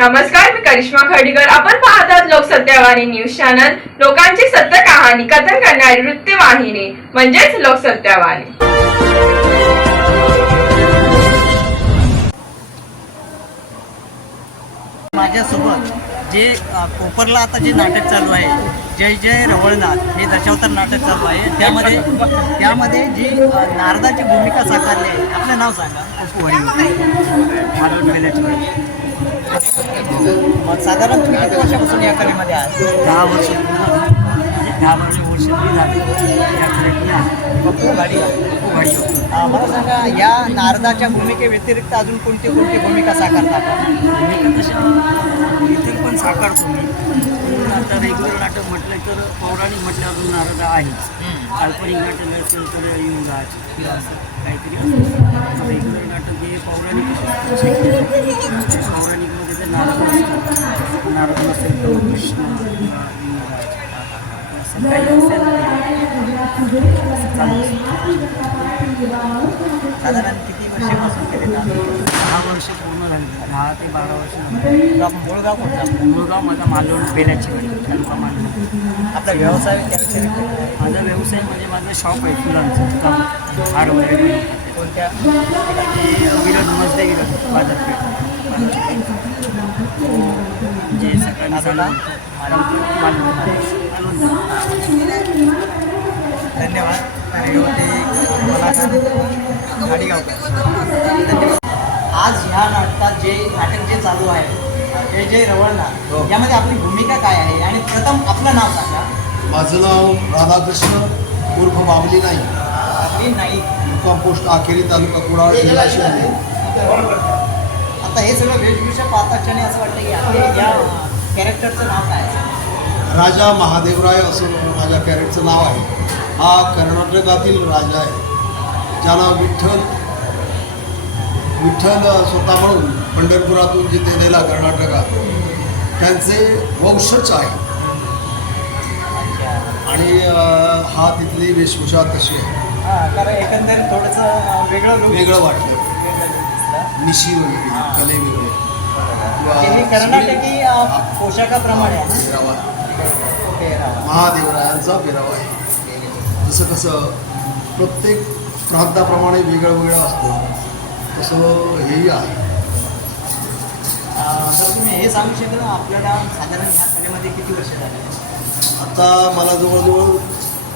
नमस्कार मी करिश्मा खर्डीकर आपण पाहतात लोकसत्यावाणी न्यूज चॅनल. लोकांची सत्य कहाणी कथन करणारी वृत्तवाहिनी म्हणजेच लोकसत्यावाणी. माझ्यासोबत जे कोपरला आता जे नाटक चालू आहे जय जय रवळनाथ हे दशावतार नाटक चालू आहे. त्यामध्ये त्यामध्ये जी नारदाची भूमिका साकारली आहे आपलं नाव सांगा. साधारण तुम्ही किती वर्षापासून या कलेमध्ये आहात? दहा वर्ष. दहा वर्ष. वर्ष तरी मला सांगा या नारदाच्या भूमिकेव्यतिरिक्त अजून कोणती कोणती भूमिका साकारता आपण भूमिका तशा पण साकारतो मी आता रेग्युलर नाटक म्हटलं तर पौराणिक म्हटलं अजून नारद आहेच काल्पनिक नाटक असेल तर युवराज किंवा असं काहीतरी असतं रेग्युलर नाटक हे पौराणिक असतं. पौराणिकमध्ये ते नारद असतो नारद असेल तर कृष्ण किंवा युवराज असं काही असेल ते चालू असतं. साधारण किती वर्षापासून केले दहा वर्ष पूर्ण झाली. दहा ते बारा वर्ष मूळगाव कोणता? मुळगाव माझा मालवण बेलाची तालुका मालवण. आपला व्यवसाय माझा व्यवसाय म्हणजे माझं शॉप आहे फुलांचं. काम. कोणत्या? विरोध मजदे विरोध बाजारपेठ. जे? धन्यवाद. कलाकार आज ह्या नाटकात जे नाटक जे चालू आहे जय जय रवळनाथ यामध्ये आपली भूमिका काय आहे? आणि प्रथम आपलं नाव सांगा. माझं नाव राधाकृष्ण उर्फ मामली नाही नाही मुक्काम पोस्ट आखेरी तालुका कुडाळ जिल्हा शिंदे. आता हे सगळं वेशभूषा पाहता क्षणी असं वाटतं की आपल्या या कॅरेक्टरचं नाव काय आहे? राजा महादेवराय असं माझ्या कॅरेटचं नाव आहे. हा कर्नाटकातील राजा आहे. ज्याला विठ्ठल विठ्ठल स्वतः म्हणून पंढरपुरातून जिथे नेला कर्नाटकात त्यांचे वंशज आहे. आणि हा तिथली वेशभूषा तशी आहे. हां कारण एकंदरीत थोडंसं वेगळं वेगळं वाटलं. निशी वगैरे. कले हे कर्नाटकी पोशाखाप्रमाणे? पेहरावा. महादेवरायांचा पेहरावा आहे. जसं कसं प्रत्येक प्रांताप्रमाणे वेगळं वेगळं असतं. तसं हेही आहे. तर तुम्ही हे सांगू शकाल आपल्याला साधारण ह्या कलेमध्ये किती वर्ष झाले? आता मला जवळजवळ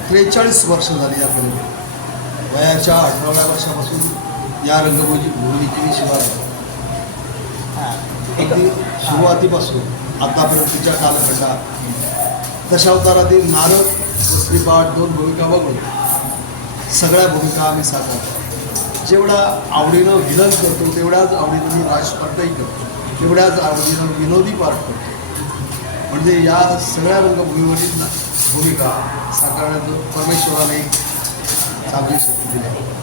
त्रेचाळीस वर्ष झाली या कलेमध्ये. वयाच्या अठराव्या वर्षापासून या रंगभूमी भूमिकेने हां. एक- अगदी. सुरुवातीपासून आतापर्यंतच्या कालखंडात. दशावतारातील नारद व श्रीपाठ दोन भूमिका बघून सगळ्या भूमिका आम्ही साकारतो. जेवढा आवडीनं विलन करतो तेवढ्याच आवडीनं मी राजपाठही करतो. तेवढ्याच आवडीनं विनोदी पाठ करतो. म्हणजे या सगळ्या रंगभूमीवरील भूमिका साकारण्याचं परमेश्वराने चांगली शक्ती दिली आहे.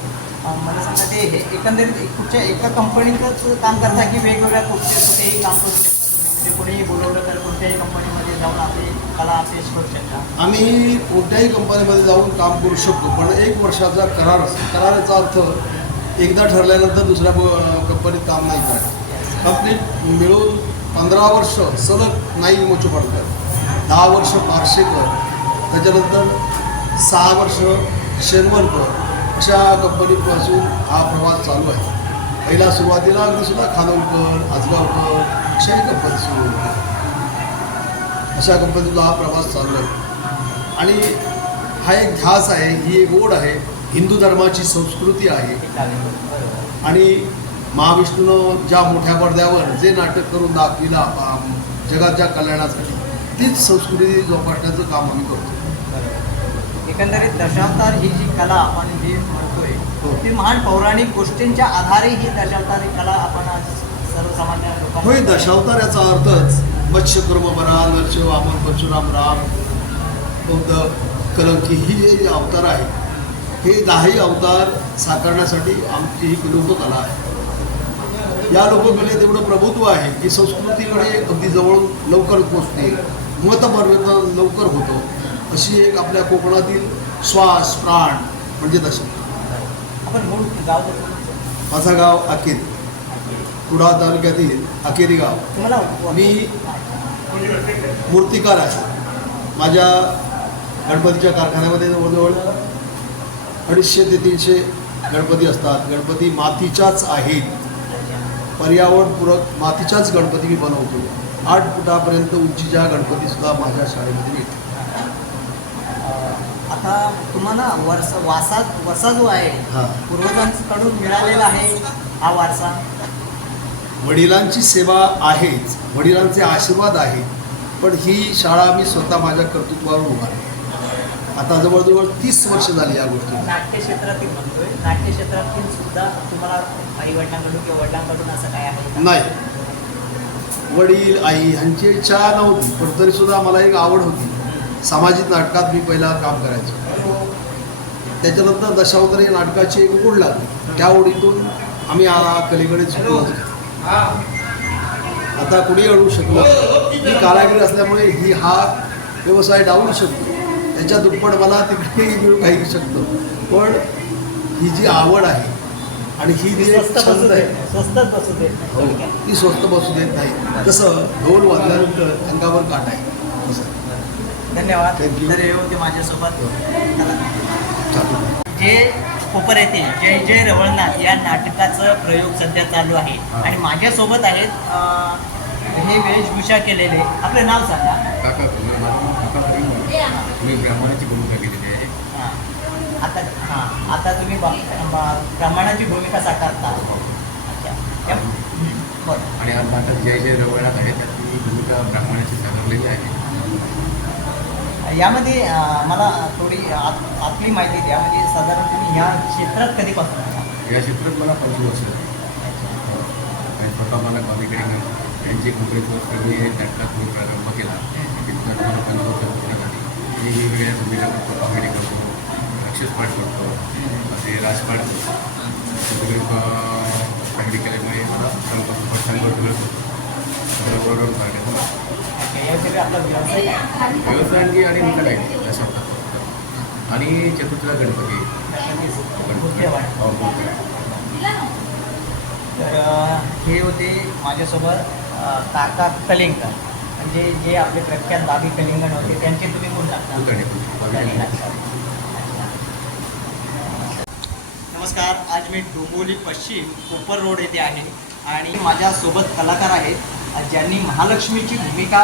मला सांगा ते हे एकंदरीत कुठच्या एका कंपनीतच काम करता की वेगवेगळ्या कुठचे कुठेही काम करू शकता? म्हणजे कोणीही बोलवलं तर कोणत्याही कंपनीमध्ये जाऊन आपली कला पेश करू शकता? आम्ही कोणत्याही कंपनीमध्ये जाऊन काम करू शकतो पण एक वर्षाचा करार असतो. कराराचा अर्थ एकदा ठरल्यानंतर दुसऱ्या कंपनीत काम नाही करायचं कंपनीत मिळून पंधरा वर्ष सलग नाही मोचू पडतात दहा वर्ष पारशेकर त्याच्यानंतर सहा वर्ष शेनवणकर अशा कंपनीपासून हा प्रवास चालू आहे. पहिला सुरुवातीला अगदी सुद्धा खानोलकर आजगावकर अशाही कंपनी सुरू होत्या अशा कंपनीतला हा प्रवास चालू आहे. आणि हा एक ध्यास आहे ही एक ओढ आहे हिंदू धर्माची संस्कृती आहे. आणि महाविष्णूनं ज्या मोठ्या पडद्यावर जे नाटक करून दाखविलं जगाच्या कल्याणासाठी तीच संस्कृती जोपासण्याचं काम आम्ही करतो. एकंदरीत दशावतार ही जी कला आपण जी म्हणतोय. ती महान पौराणिक गोष्टींच्या आधारे ही दशावतारी कला आपण आज सर्वसामान्य लोकांना होय दशावतार याचा अर्थच मत्स्यकर्म बरा वर्ष वामन परशुराम राम बौद्ध कलंकी ही जे अवतार आहे हे दहाही अवतार साकारण्यासाठी आमची ही लोककला आहे. या लोककलेत एवढं प्रभुत्व आहे की संस्कृतीकडे अगदी जवळ लवकर पोचते. मतपरिवर्तन लवकर होतं. अशी एक आपल्या कोकणातील श्वास प्राण म्हणजे दशा आपण मूळ गाव जसं माझा गाव अखेर. कुडाळ तालुक्यातील अखेरी गाव. मी मूर्तिकार आहे माझ्या गणपतीच्या कारखान्यामध्ये जवळजवळ अडीचशे ते तीनशे गणपती असतात. गणपती मातीच्याच आहेत. पर्यावरणपूरक मातीच्याच गणपती मी बनवतो. आठ फुटापर्यंत उंचीच्या गणपतीसुद्धा माझ्या शाळेमध्ये मिळतात. आता तुम्हाला वर्ष वासा वसा जो आहे हां. पूर्वजांकडून मिळालेला आहे हा वारसा. वडिलांची सेवा आहेच वडिलांचे आशीर्वाद आहेत पण ही शाळा मी स्वतः माझ्या कर्तृत्वावर उभारली आता जवळजवळ तीस वर्ष झाली या गोष्टी नाट्य क्षेत्रातील म्हणतोय. नाट्य क्षेत्रातील सुद्धा तुम्हाला आई वडिलांकडून किंवा वडिलांकडून असं काय आहे का? नाही. वडील आई ह्यांची इच्छा नव्हती पण तरी सुद्धा मला एक आवड होती. सामाजिक नाटकात मी पहिला काम करायचो. त्याच्यानंतर दशावतारी नाटकाची एक ओढ लागली. त्या ओढीतून आम्ही आ कलेकडे आता कुणी अडवू शकलं मी कारागीर असल्यामुळे ही हा व्यवसाय डावू शकतो. त्याच्या दुप्पट मला तिकडेही मिळू काही शकतो. पण ही जी आवड आहे आणि ही जी एक स्वस्त छंद आहे. स्वस्तच बसू दे हो. ती स्वस्त बसू देत नाही. जसं ढोल वाजल्यानंतर अंगावर काट आहे. तसं धन्यवाद. तर हे होते माझ्यासोबत चालू. जे कोपर येथे जय जय रवळनाथ या नाटकाचं प्रयोग सध्या चालू आहे. आणि माझ्यासोबत आहेत हे वेशभूषा केलेले. आपलं नाव सांगा. काका काका मी ब्राह्मणाची भूमिका केलेली आहे. हां. आता हां. आता तुम्ही ब्राह्मणाची भूमिका साकारता. अच्छा. त्या- हं, बरं आणि आज नाटक जय जय रवळनाथ आहे त्यात मी भूमिका ब्राह्मणाची साकारलेली आहे. यामध्ये मला थोडी आत- आतली माहिती द्या म्हणजे साधारण तुम्ही या क्षेत्रात कधीपासून आहात? या क्षेत्रात मला पंचवीस वर्ष झाली. आणि स्वतः मला कॉमिकडे यांची कंपनीच मी हे नाटकात मी प्रारंभ केला तिथं मला पंचवीस वर्ष झाली मी वेगवेगळ्या भूमिका करतो कॉमेडी करतो राक्षस पाठ करतो असे राजपाठ करतो सगळे कॉमेडी केल्यामुळे मला संपर्क संपर्क मिळतो व्यवसायांगी आणि निकट आहे तशा आणि चतुर्थला गणपती. हो, मूर्ती. तर हे होते माझ्यासोबत काका कलिंगकर. म्हणजे जे आपले प्रख्यात बाबी कलिंगण होते त्यांचे तुम्ही कोण पण. नमस्कार आज मी डोंबिवली पश्चिम कोपर रोड येथे आहे. आणि माझ्यासोबत कलाकार आहेत ज्यांनी महालक्ष्मीची भूमिका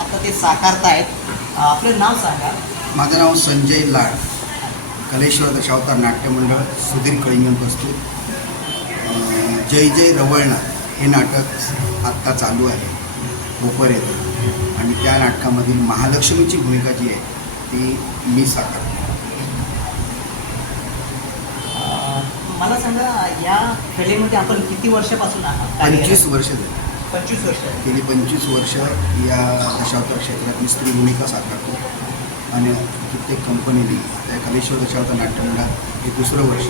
आता ते साकारतायत आपलं नाव सांगा. माझं नाव संजय लाड. कलेश्वर दशावतार नाट्यमंडळ सुधीर कळिंगण प्रस्तुत. जय जय रवळनाथ हे नाटक आत्ता चालू आहे कोपर येथे आणि त्या नाटकामधील महालक्ष्मीची भूमिका जी आहे ती मी साकारतो. अं, मला सांगा या कलेमध्ये आपण किती वर्षापासून आहात? पंचवीस वर्ष झाली. पंचवीस वर्ष. गेली पंचवीस वर्ष या दशावतार क्षेत्रात मी स्त्री भूमिका साकारतो. आणि कित्येक कंपनीने त्या कलेश्वर दशावतार नाट्यमंडळात हे दुसरं वर्ष.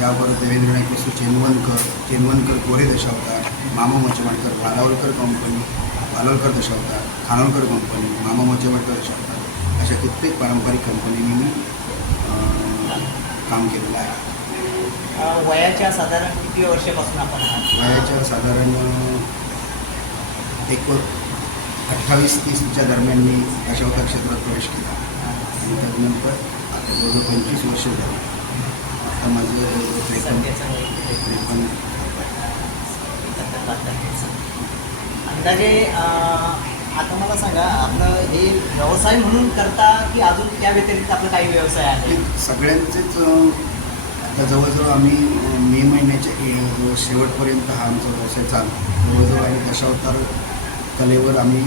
यावर देवेंद्र नाईक चेनवनकर चेनवनकर गोरे दशावतार मामा मचमाडकर भालावलकर कंपनी भालावलकर दशावतार खानोलकर कंपनी मामा मचमाडकर दशावतार. अशा कित्येक पारंपरिक कंपनीने मी काम केलेलं आहे. वयाच्या साधारण किती वर्षापासून आपण वयाच्या साधारण एक अठ्ठावीस तीसच्या दरम्यान मी दशावतार क्षेत्रात प्रवेश केला. आणि त्यानंतर आता जवळजवळ पंचवीस वर्ष झाली. आता माझं जवळजवळ त्रेपन्न? त्रेपन्न. अंदाजे आता मला सांगा आपलं हे व्यवसाय म्हणून करता की अजून त्या व्यतिरिक्त आपलं काही व्यवसाय आहे? सगळ्यांचेच आता जवळजवळ आम्ही मे महिन्याच्या शेवटपर्यंत हा आमचा व्यवसाय चालू जवळजवळ आम्ही दशावतार कलेवर आम्ही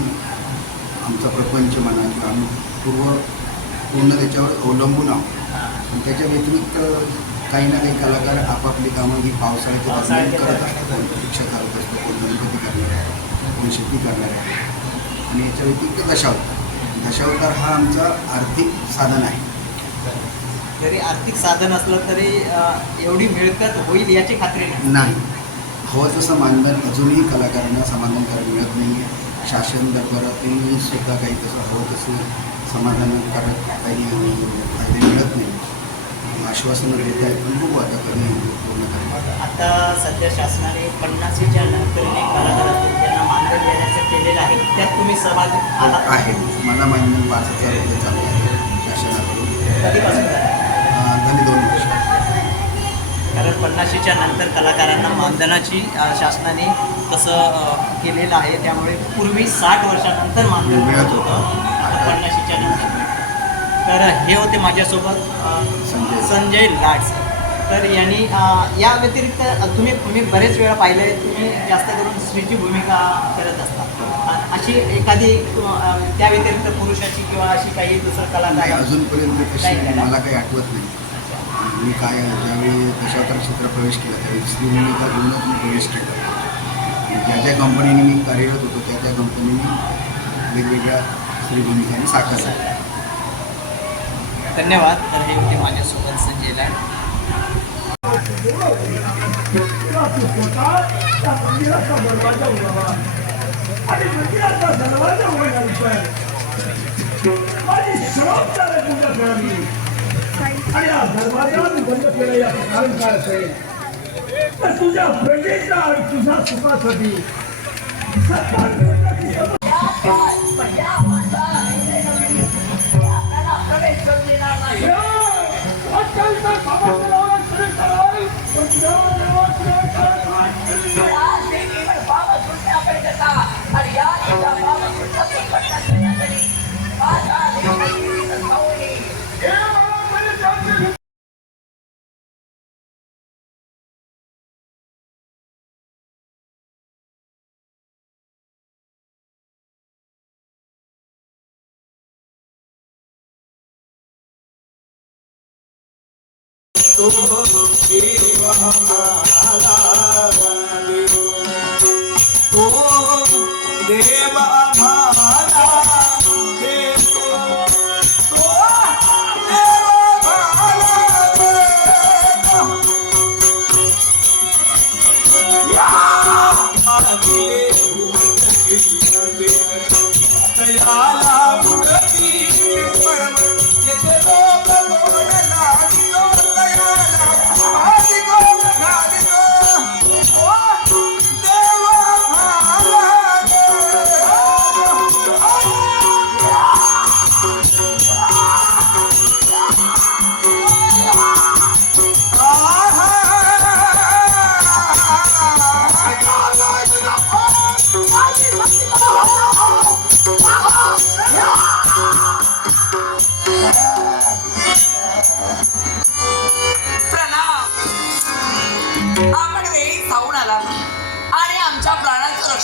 आमचा प्रपंच म्हणा किंवा आम्ही पूर्व पूर्ण त्याच्यावर अवलंबून आहोत. आणि त्याच्या व्यतिरिक्त काही ना काही कलाकार आपापली कामं ही पावसाळ्याच्या दरम्यान करत असतात. कोण रिक्षा चालवत असतो कोण गणपती करणार आहे कोण शेती करणार आहे आणि याच्या व्यतिरिक्त दशावतार. दशावतार हा आमचा आर्थिक साधन आहे. जरी आर्थिक साधन असलं तरी एवढी मिळकत होईल याची खात्री नाही. हवं तसं मानधन अजूनही कलाकारांना समाधानकारक मिळत नाही आहे शासन दरबारातून सुद्धा काही तसं हवं तसं समाधानकारक काही फायदे मिळत नाही. आश्वासनं देत आहेत पण बघू आता कधी पूर्ण करणार आता सध्या शासनाने पन्नासीच्या नंतरने कलाकार त्यांना मानधन देण्याचं केलेलं आहे. त्यात तुम्ही सहभागी आहात? आहे. मला मान्य पाच हजार रुपये चालू आहे शासनाकडून. झाली दोन वर्ष. कारण पन्नाशीच्या नंतर कलाकारांना मानधनाची शासनाने तसं केलेलं आहे. त्यामुळे पूर्वी साठ वर्षानंतर मानधन मिळत होतं. पन्नाशीच्या नंतर तर हे होते माझ्यासोबत संजय. संजय लाड्स तर यांनी या व्यतिरिक्त तुम्ही तुम्ही बरेच वेळा पाहिले तुम्ही जास्त करून स्त्रीची भूमिका करत असता. अशी एखादी त्या व्यतिरिक्त पुरुषाची किंवा अशी काही दुसरं नाही कलाकार अजूनपर्यंत नाही केला. मला काही आठवत नाही. मी काय ज्यावेळी दशावतार क्षेत्र प्रवेश केला त्यावेळी स्त्री भूमिका घेऊनच मी प्रवेश केला. आणि ज्या ज्या कंपनीने मी कार्यरत होतो त्या त्या कंपनीने वेगवेगळ्या स्त्री भूमिकांनी साकारल्या धन्यवाद. तर हे होते माझ्यासोबत संजय लाड. आणि या दरवाजाने बंद केलं कारण काय असेल तर तुझ्या फ्रेंडीचा आणि तुझ्या सुखासाठी आपण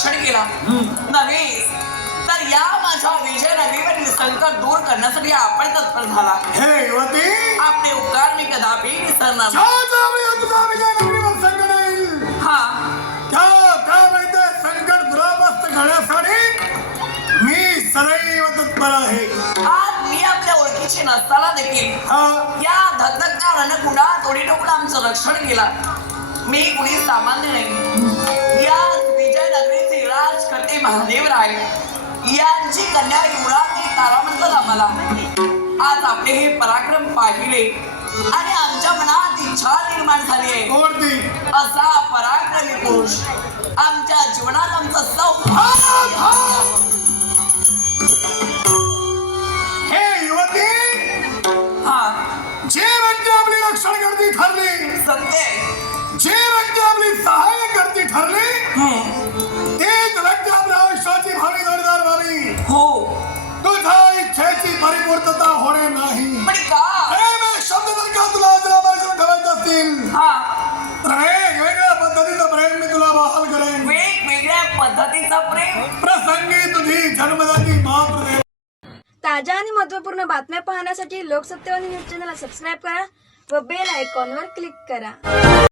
रक्षण केला नव्हे तर या माझ्या विजय नगरीवरील संकट दूर करण्यासाठी आपण तत्पर झाला. हे युवती. आपले उपकार मी कदापि विसरणार तुझा विजय नगरीवर संकट येईल. हा. संकट दुरापस्त मी सदैव तत्पर आहे. आज मी आपल्या ओळखीची नसताना देखील हा. या टोकून आमचं रक्षण केला. मी कुणी सामान्य नाही. या राजकर्ते महादेव राय. यांची कन्या युवराजी तारामंतर आम्हाला आज आपले हे पराक्रम पाहिले. आणि आमच्या मनात इच्छा निर्माण झाली आहे. असा पराक्रमी पुरुष आमच्या जीवनात आमचं सौभाग्य. हे युवती. हा. जे व्यक्ती आपली रक्षण करती ठरली. सत्य. जे आपली सहाय्य करती ठरली. प्रसंगी तुझी जन्मदाती ताज्या आणि महत्त्वपूर्ण बातम्या पाहण्यासाठी लोकसत्तेवाणी न्यूज चॅनलला सबस्क्राईब करा व बेल आयकॉनवर क्लिक करा.